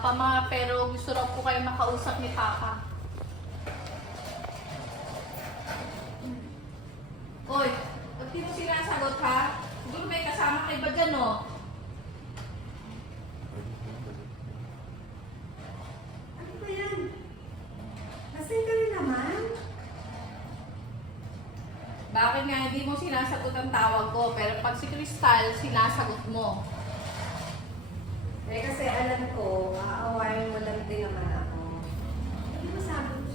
Wala pa ma, pero gusto raw po kayo makausap ni Papa. Oy, ba't di mo sinasagot ha? Siguro may kasama kayo ba dyan, no? Ano ba yan? Lasing ka rin naman? Bakit nga hindi mo sinasagot ang tawag ko, pero pag si Crystal, sinasagot mo? Eh kasi alam ko, aawayin mo lang din naman ako. Hindi mo sabi